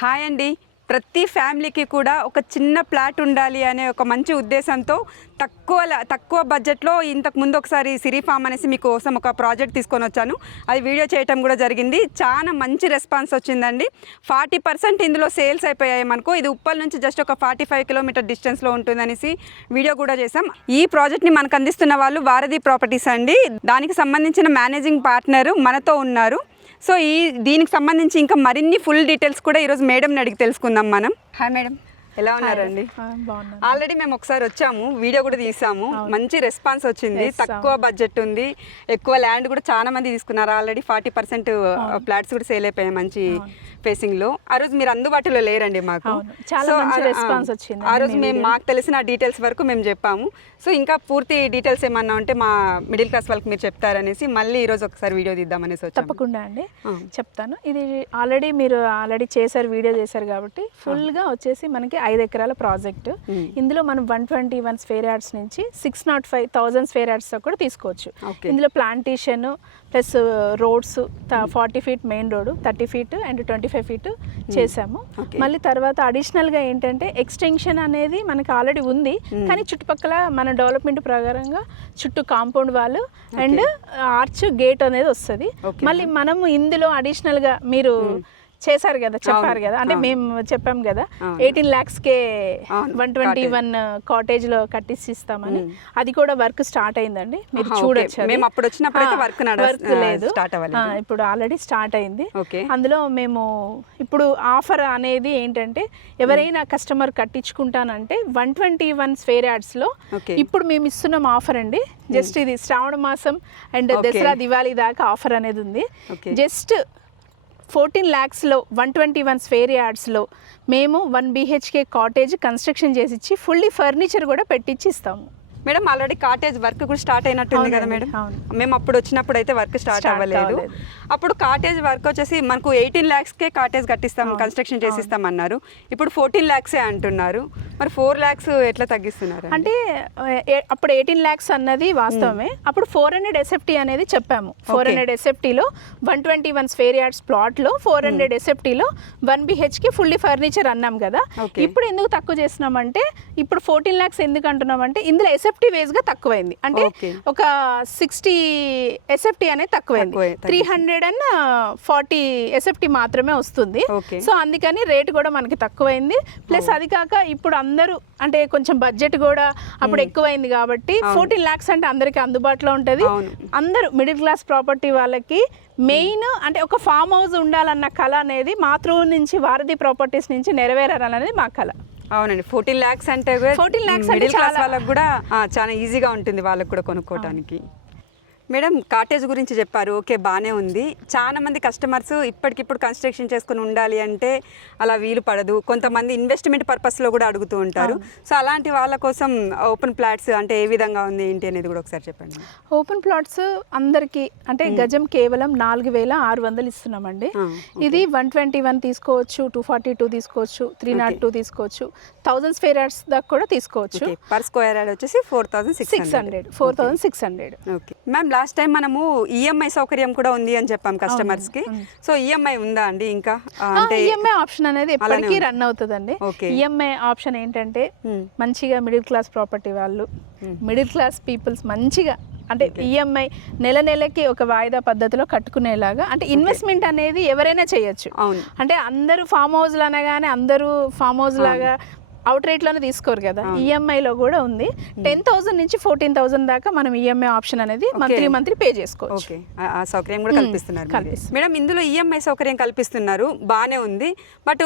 Hi అండి. ప్రతి ఫ్యామిలీకి కూడా ఒక చిన్న ప్లాట్ ఉండాలి అనే ఒక మంచి ఉద్దేశంతో తక్కువ బడ్జెట్లో ఇంతకు ముందు ఒకసారి సిరి ఫామ్ అనేసి మీకోసం ఒక ప్రాజెక్ట్ తీసుకొని వచ్చాను. అది వీడియో చేయటం కూడా జరిగింది. చాలా మంచి రెస్పాన్స్ వచ్చిందండి. 40% ఇందులో సేల్స్ అయిపోయాయి మనకు. ఇది ఉప్పల్ నుంచి జస్ట్ ఒక 45 కిలోమీటర్ డిస్టెన్స్లో ఉంటుందనేసి వీడియో కూడా చేసాం. ఈ ప్రాజెక్ట్ని మనకు అందిస్తున్న వాళ్ళు వారధి ప్రాపర్టీస్ అండి. దానికి సంబంధించిన మేనేజింగ్ పార్ట్నర్ మనతో ఉన్నారు. సో దీనికి సంబంధించి ఇంకా మరిన్ని ఫుల్ డీటెయిల్స్ కూడా ఈరోజు మేడంని అడిగి తెలుసుకుందాం మనం. హాయ్ మేడం, ఎలా ఉన్నారండి? ఆల్రెడీ మేము ఒకసారి వచ్చాము, వీడియో కూడా తీసాము. మంచి రెస్పాన్స్ వచ్చింది. తక్కువ బడ్జెట్ ఉంది, ఎక్కువ ల్యాండ్ కూడా చాలా మంది తీసుకున్నారు. ఆల్రెడీ 40% ఫ్లాట్స్ కూడా సేల్ అయిపోయాయి మంచి ఫేసింగ్ లో. ఆ రోజు మీరు అందుబాటులో లేరండి మాకు. సో ఆ రోజు మేము మాకు తెలిసిన డీటెయిల్స్ వరకు మేము చెప్పాము. సో ఇంకా పూర్తి డీటెయిల్స్ ఏమన్నా ఉంటే మా మిడిల్ క్లాస్ వాళ్ళకి మీరు చెప్తారనేసి మళ్ళీ ఈ రోజు ఒకసారి వీడియో తీద్దామనేసి వచ్చాము. తప్పకుండా అండి, చెప్తాను. ఇది ఆల్రెడీ చేశారు, వీడియో చేశారు కాబట్టి ఫుల్ గా వచ్చేసి మనకి 5 ఎకరాల ప్రాజెక్ట్. ఇందులో మనం 121 స్క్వేర్ యార్డ్స్ నుంచి 605,000 స్క్వేర్ యార్డ్స్ కూడా తీసుకోవచ్చు. ఇందులో plantation plus roads 40 feet main road, 30 feet and 25 feet చేసాము. మళ్ళీ తర్వాత అడిషనల్గా ఏంటంటే ఎక్స్టెన్షన్ అనేది మనకి ఆల్రెడీ ఉంది, కానీ చుట్టుపక్కల మన డెవలప్మెంట్ ప్రకారంగా చుట్టూ compound wall and arch gate అనేది వస్తుంది. మళ్ళీ మనము ఇందులో అడిషనల్గా మీరు చేశారు కదా, చెప్పారు కదా, అంటే మేము చెప్పాం కదా 18 lakhsకే 121 కాటేజ్ లో కట్టించి ఇస్తామని. అది కూడా వర్క్ స్టార్ట్ అయిందండి, మీరు చూడొచ్చు. వర్క్ లేదు, ఇప్పుడు ఆల్రెడీ స్టార్ట్ అయింది. అందులో మేము ఇప్పుడు ఆఫర్ అనేది ఏంటంటే ఎవరైనా కస్టమర్ కట్టించుకుంటానంటే 121 స్క్వేర్ యార్డ్స్ లో ఇప్పుడు మేము ఇస్తున్నాం ఆఫర్ అండి. జస్ట్ ఇది శ్రావణ మాసం అండ్ దసరా దివాళీ దాకా ఆఫర్ అనేది ఉంది. జస్ట్ 14 lakhsలో 121 స్క్వేర్ యార్డ్స్లో మేము 1 BHK కాటేజ్ కన్స్ట్రక్షన్ చేసి ఇచ్చి ఫుల్లీ ఫర్నిచర్ కూడా పెట్టించి ఇస్తాము. మేడం ఆల్రెడీ కాటేజ్ వర్క్ కూడా స్టార్ట్ అయినట్టుంది కదా మేడం? మేము అప్పుడు వచ్చినప్పుడు అయితే వర్క్ స్టార్ట్ అవ్వలేదు. అప్పుడు కాటేజ్ వర్క్ వచ్చేసి మనకు 18 lakhsకే కాటేజ్ కట్టిస్తాం, కన్స్ట్రక్షన్ చేసిస్తాం అన్నారు. ఇప్పుడు 14 lakhs అంటున్నారు. మరి 4 lakhs ఎట్లా తగ్గిస్తున్నారు? అంటే అప్పుడు 18 lakhs అన్నది వాస్తవమే. అప్పుడు 400 SFT అనేది చెప్పాము. 400 SFTలో 121 స్క్వేర్ యార్డ్స్ ప్లాట్లో 400 SFTలో 1 BHK ఫుల్లీ ఫర్నిచర్ అన్నాం కదా. ఇప్పుడు ఎందుకు తక్కువ చేస్తున్నామంటే ఇప్పుడు 14 lakhs ఎందుకు అంటున్నామంటే ఇందులో SFT వేస్ గా తక్కువైంది. అంటే ఒక 60 SFT అనేది తక్కువైంది. 340 SFT మాత్రమే వస్తుంది. సో అందుకని రేట్ కూడా మనకి తక్కువైంది. ప్లస్ అది కాక ఇప్పుడు అందరూ అంటే కొంచెం బడ్జెట్ కూడా అప్పుడు ఎక్కువైంది కాబట్టి 14 lakhs అంటే అందరికి అందుబాటులో ఉంటుంది. అందరూ మిడిల్ క్లాస్ ప్రాపర్టీ వాళ్ళకి మెయిన్ అంటే ఒక ఫామ్ హౌస్ ఉండాలన్న కళ అనేది మా త్రూ నుంచి వారధి ప్రాపర్టీస్ నుంచి నెరవేరాలనేది మా కళ. అవునండి, 14 lakhs అంటే మిడిల్ క్లాస్ వాళ్ళకి కూడా చాలా ఈజీగా ఉంటుంది వాళ్ళకి కూడా కొనుక్కోవడానికి. మేడం కాటేజ్ గురించి చెప్పారు, ఓకే బాగానే ఉంది. చాలా మంది కస్టమర్స్ ఇప్పటికిప్పుడు కన్స్ట్రక్షన్ చేసుకుని ఉండాలి అంటే అలా వీలు పడదు. కొంతమంది ఇన్వెస్ట్మెంట్ పర్పస్లో కూడా అడుగుతూ ఉంటారు. సో అలాంటి వాళ్ళ కోసం ఓపెన్ ప్లాట్స్ అంటే ఏ విధంగా ఉంది ఏంటి అనేది కూడా ఒకసారి చెప్పండి. ఓపెన్ ప్లాట్స్ అందరికీ అంటే గజం కేవలం 4,600 ఇస్తున్నామండి. ఇది 121 తీసుకోవచ్చు, 242 తీసుకోవచ్చు, 302 తీసుకోవచ్చు, 1000 స్క్వేర్ యార్డ్స్ దాకా కూడా తీసుకోవచ్చు. పర్ స్క్వేర్ యార్డ్ వచ్చేసి 4,600. ఓకే మ్యామ్, లాస్ట్ టైం మనము ఈఎంఐ సౌకర్యం కూడా ఉంది అని చెప్పాం కస్టమర్స్ కి. సో ఈఎంఐ ఉందా అండి ఇంకా? అంటే ఈఎంఐ ఆప్షన్ అనేది ఎప్పటికీ రన్ అవుతుందండి. ఈఎంఐ ఆప్షన్ ఏంటంటే మంచిగా మిడిల్ క్లాస్ ప్రాపర్టీ వాళ్ళు, మిడిల్ క్లాస్ పీపుల్స్ మంచిగా అంటే ఈఎంఐ నెలకి ఒక వాయిదా పద్ధతిలో కట్టుకునేలాగా, అంటే ఇన్వెస్ట్మెంట్ అనేది ఎవరైనా చేయొచ్చు. అంటే అందరూ ఫామ్ హౌస్ అనగానే అందరూ ఫామ్ హౌస్ లాగా అవుట్ రేట్లోనే తీసుకోరు కదా. ఈఎంఐలో కూడా ఉంది. 10,000 నుంచి 14,000 దాకా మనం ఈఎంఐ ఆప్షన్ అనేది మంత్లీ పే చేసుకోవచ్చు. ఆ సౌకర్యం కూడా కల్పిస్తున్నారు మేడం. ఇందులో ఈఎంఐ సౌకర్యం కల్పిస్తున్నారు, బాగానే ఉంది. బట్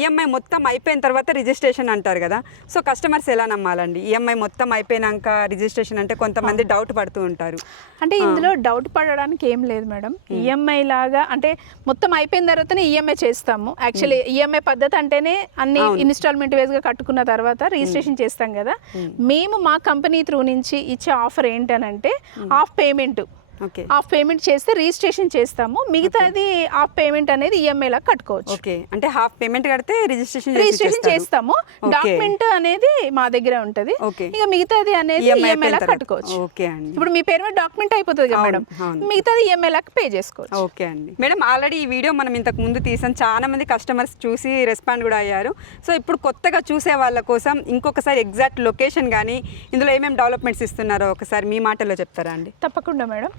ఈఎంఐ మొత్తం అయిపోయిన తర్వాత రిజిస్ట్రేషన్ అంటారు కదా. సో కస్టమర్స్ ఎలా నమ్మాలండి? ఈఎంఐ మొత్తం అయిపోయినాక రిజిస్ట్రేషన్ అంటే కొంతమంది డౌట్ పడుతూ ఉంటారు. అంటే ఇందులో డౌట్ పడడానికి ఏం లేదు మేడం. ఈఎంఐ లాగా అంటే మొత్తం అయిపోయిన తర్వాతనే ఈఎంఐ చేస్తాము. యాక్చువల్లీ ఈఎంఐ పద్ధతి అంటేనే అన్ని ఇన్స్టాల్మెంట్ వేస్గా కట్టుకున్న తర్వాత రిజిస్ట్రేషన్ చేస్తాం కదా. మేము మా కంపెనీ త్రూ నుంచి ఇచ్చే ఆఫర్ ఏంటనంటే half payment okay half payment చేస్తే రిజిస్ట్రేషన్ చేస్తాము, మిగతాది హాఫ్ పేమెంట్ అనేది ఈఎంఐ లా కట్టుకోవచ్చు. ఓకే, అంటే హాఫ్ పేమెంట్ కడితే రిజిస్ట్రేషన్ చేస్తాము, డాక్యుమెంట్ అనేది మా దగ్గర ఉంటది, ఇక మిగతాది అనేది ఈఎంఐ లా కట్టుకోవచ్చు. ఓకే అండి, ఇప్పుడు మీ పేరు మీద డాక్యుమెంట్ అయిపోతుంది కదా మేడం, మిగతాది ఈఎంఐ లా పే చేసుకోవచ్చు. ఓకే అండి మేడం, ఆల్రెడీ ఈ వీడియో మనం ఇంతకు ముందు తీసాం, చాలా మంది కస్టమర్స్ చూసి రెస్పాండ్ కూడా అయ్యారు. సో ఇప్పుడు కొత్తగా చూసే వాళ్ళ కోసం ఇంకొకసారి ఎగ్జాక్ట్ లొకేషన్ కానీ ఇందులో ఏమేమి డెవలప్మెంట్స్ ఇస్తున్నారో ఒకసారి మీ మాటల్లో చెప్తారా అండి? తప్పకుండా మేడం,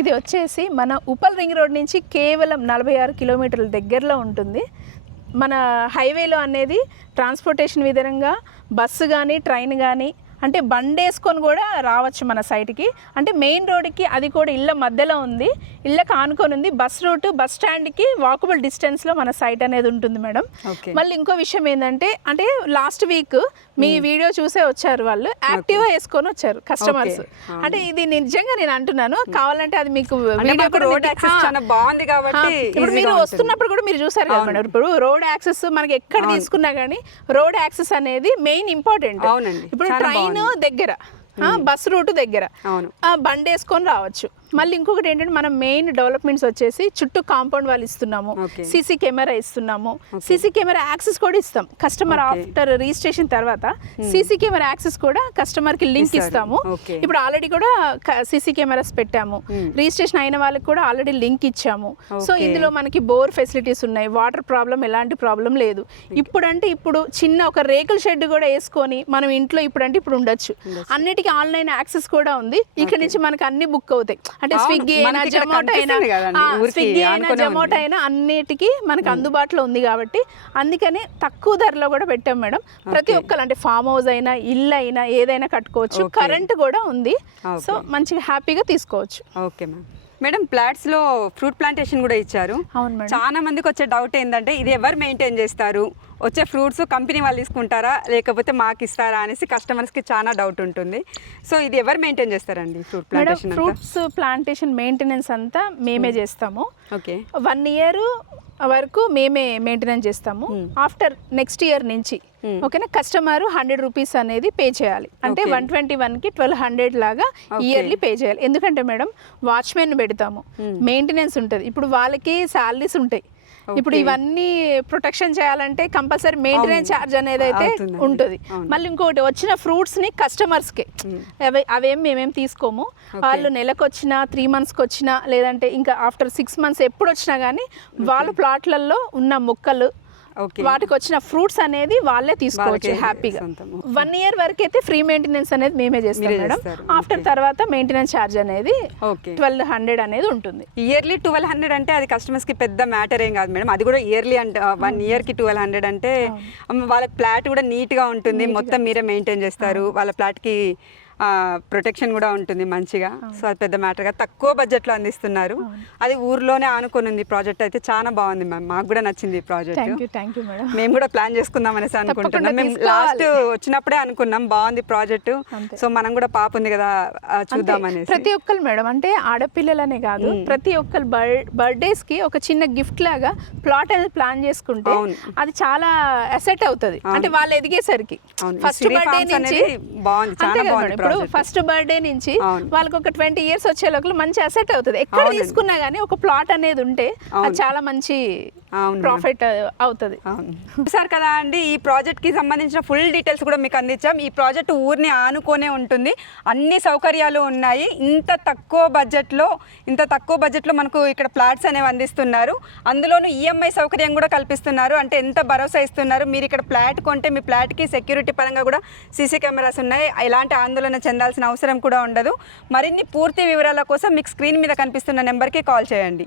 ఇది వచ్చేసి మన ఉప్పల్ రింగ్ రోడ్ నుంచి కేవలం 46 కిలోమీటర్ల దగ్గరలో ఉంటుంది. మన హైవేలో అనేది ట్రాన్స్పోర్టేషన్ విధంగా బస్సు కానీ ట్రైన్ కానీ అంటే బండి వేసుకొని కూడా రావచ్చు మన సైట్కి. అంటే మెయిన్ రోడ్కి అది కూడా ఇళ్ళ మధ్యలో ఉంది, ఇళ్ళకి ఆనుకొని ఉంది. బస్ రూట్ బస్ స్టాండ్కి వాకబుల్ డిస్టెన్స్లో మన సైట్ అనేది ఉంటుంది మేడం. మళ్ళీ ఇంకో విషయం ఏంటంటే, అంటే లాస్ట్ వీక్ మీ వీడియో చూసే వచ్చారు వాళ్ళు, యాక్టివా వేసుకొని వచ్చారు కస్టమర్స్. అంటే ఇది నిజంగా నేను అంటున్నాను, కావాలంటే అది మీకు బాగుంది కాబట్టి ఇప్పుడు మీరు వస్తున్నప్పుడు కూడా మీరు చూసారు కదా మేడం. ఇప్పుడు రోడ్ యాక్సెస్ మనకి ఎక్కడ తీసుకున్నా కానీ రోడ్ యాక్సెస్ అనేది మెయిన్ ఇంపార్టెంట్. ఇప్పుడు ట్రైన్ దగ్గర, బస్ రూట్ దగ్గర బండి వేసుకొని రావచ్చు. మళ్ళీ ఇంకొకటి ఏంటంటే, మనం మెయిన్ డెవలప్మెంట్స్ వచ్చేసి చుట్టూ కాంపౌండ్ వాళ్ళు ఇస్తున్నాము, సీసీ కెమెరా ఇస్తున్నాము, సీసీ కెమెరా యాక్సెస్ కూడా ఇస్తాం. కస్టమర్ ఆఫ్టర్ రిజిస్ట్రేషన్ తర్వాత సీసీ కెమెరా యాక్సెస్ కూడా కస్టమర్ కి లింక్ ఇస్తాము. ఇప్పుడు ఆల్రెడీ కూడా సీసీ కెమెరాస్ పెట్టాము, రిజిస్ట్రేషన్ అయిన వాళ్ళకి కూడా ఆల్రెడీ లింక్ ఇచ్చాము. సో ఇందులో మనకి బోర్ ఫెసిలిటీస్ ఉన్నాయి, వాటర్ ప్రాబ్లం ఎలాంటి ప్రాబ్లం లేదు. ఇప్పుడంటే ఇప్పుడు చిన్న ఒక రేకుల షెడ్ కూడా వేసుకొని మనం ఇంట్లో ఇప్పుడు ఉండొచ్చు. అన్నిటికీ ఆన్లైన్ యాక్సెస్ కూడా ఉంది. ఇక్కడ నుంచి మనకి అన్ని బుక్ అవుతాయి. అంటే స్విగ్గీ అయినా జొమాటో అయినా అన్నిటికీ మనకి అందుబాటులో ఉంది కాబట్టి అందుకని తక్కువ ధరలో కూడా పెట్టాం మేడం. ప్రతి ఒక్కరు అంటే ఫామ్ హౌస్ అయినా ఇల్లు అయినా ఏదైనా కట్టుకోవచ్చు. కరెంట్ కూడా ఉంది, సో మంచిగా హ్యాపీగా తీసుకోవచ్చు. Okay ma'am. మేడం, ప్లాట్స్ లో ఫ్రూట్ ప్లాంటేషన్ కూడా ఇచ్చారు. చాలా మందికి వచ్చే డౌట్ ఏంటంటే, ఇది ఎవరు మెయింటైన్ చేస్తారు, వచ్చే ఫ్రూట్స్ కంపెనీ వాళ్ళు తీసుకుంటారా లేకపోతే మాకు ఇస్తారా అనేసి కస్టమర్స్కి చాలా డౌట్ ఉంటుంది. సో ఇది ఎవరు మెయింటైన్ చేస్తారండి fruit plantation? Fruits plantation maintenance అంతా మేమే చేస్తాము. ఓకే, 1 ఇయర్ వరకు మేమే మెయింటెనెన్స్ చేస్తాము. ఆఫ్టర్ నెక్స్ట్ ఇయర్ నుంచి ఓకేనా, కస్టమర్ 100 రూపీస్ అనేది పే చేయాలి. అంటే 121కి 1200 లాగా ఇయర్లీ పే చేయాలి. ఎందుకంటే మేడం, వాచ్మెన్ పెడతాము, మెయింటెనెన్స్ ఉంటుంది, ఇప్పుడు వాళ్ళకి శాలరీస్ ఉంటాయి. ఇప్పుడు ఇవన్నీ ప్రొటెక్షన్ చేయాలంటే కంపల్సరీ మెయింటెనెన్స్ ఛార్జ్ అనేది అయితే ఉంటుంది. మళ్ళీ ఇంకొకటి, వచ్చిన ఫ్రూట్స్ ని కస్టమర్స్ కి అవేం మేమేం తీసుకోము. వాళ్ళు నెలకు వచ్చినా 3 మంత్స్కి వచ్చినా లేదంటే ఇంకా ఆఫ్టర్ 6 మంత్స్ ఎప్పుడు వచ్చినా కానీ వాళ్ళ ప్లాట్లలో ఉన్న మొక్కలు వాటికి వచ్చిన ఫ్రూట్స్ అనేది వాళ్ళే తీసుకోవచ్చు హ్యాపీగా. 1 ఇయర్ వరకు అయితే ఫ్రీ మెయింటెనెన్స్ అనేది మేమే చేస్తాం మేడం. ఆఫ్టర్ తర్వాత మెయింటెనెన్స్ ఛార్జ్ అనేది 1200 అనేది ఉంటుంది. ఇయర్లీ 1200 అంటే అది కస్టమర్స్ కి పెద్ద మ్యాటర్ ఏం కాదు మేడం. అది కూడా ఇయర్లీ అంటే 1 ఇయర్కి 1200 అంటే వాళ్ళ ప్లాట్ కూడా నీట్ గా ఉంటుంది, మొత్తం మీరే మెయింటైన్ చేస్తారు, వాళ్ళ ప్లాట్ కి ప్రొటెక్షన్ కూడా ఉంటుంది మంచిగా. సో అది పెద్ద మ్యాటర్గా తక్కువ బడ్జెట్లో అందిస్తున్నారు. అది ఊర్లోనే ఆనుకొని ఉంది ప్రాజెక్ట్. అయితే చాలా బాగుంది మ్యామ్, మాకు కూడా నచ్చింది ఈ ప్రాజెక్ట్. మేము కూడా ప్లాన్ చేసుకుందాం అనేసి అనుకుంటున్నాం. మేము లాస్ట్ వచ్చినప్పుడే అనుకున్నాం బాగుంది ప్రాజెక్టు, సో మనం కూడా పాప ఉంది కదా చూద్దాం అనేసి. ప్రతి ఒక్కరు మేడం, అంటే ఆడపిల్లలనే కాదు, ప్రతి ఒక్కరు బర్త్డేస్ కి ఒక చిన్న గిఫ్ట్ లాగా ప్లాట్ అనేది ప్లాన్ చేసుకుంటే అది చాలా అసెట్ అవుతుంది. అంటే వాళ్ళు ఎదిగేసరికి ఫస్ట్ బర్త్డే నుంచి బాగుంది, చాలా బాగుంది. ఫస్ట్ బర్త్డే నుంచి వాళ్ళకి ఒక 20 ఇయర్స్ వచ్చే లోపల మంచి అసెట్ అవుతుంది. ఎక్కడ తీసుకున్నా గానీ ఒక ప్లాట్ అనేది ఉంటే అది చాలా మంచి ప్రాఫిట్ అవుతుంది. సార్ కదా అండి, ఈ ప్రాజెక్ట్ కి సంబంధించిన ఫుల్ డీటెయిల్స్ కూడా మీకు అందించాం. ఈ ప్రాజెక్ట్ ఊరిని ఆనుకోనే ఉంటుంది, అన్ని సౌకర్యాలు ఉన్నాయి. ఇంత తక్కువ బడ్జెట్లో మనకు ఇక్కడ ప్లాట్స్ అనేవి అందిస్తున్నారు. అందులోనూ ఈఎంఐ సౌకర్యం కూడా కల్పిస్తున్నారు. అంటే ఎంత భరోసా ఇస్తున్నారు. మీరు ఇక్కడ ప్లాట్ కొంటే మీ ప్లాట్కి సెక్యూరిటీ పరంగా కూడా సీసీ కెమెరాస్ ఉన్నాయి. ఎలాంటి ఆందోళన చెందాల్సిన అవసరం కూడా ఉండదు. మరిన్ని పూర్తి వివరాల కోసం మీకు స్క్రీన్ మీద కనిపిస్తున్న నెంబర్కి కాల్ చేయండి.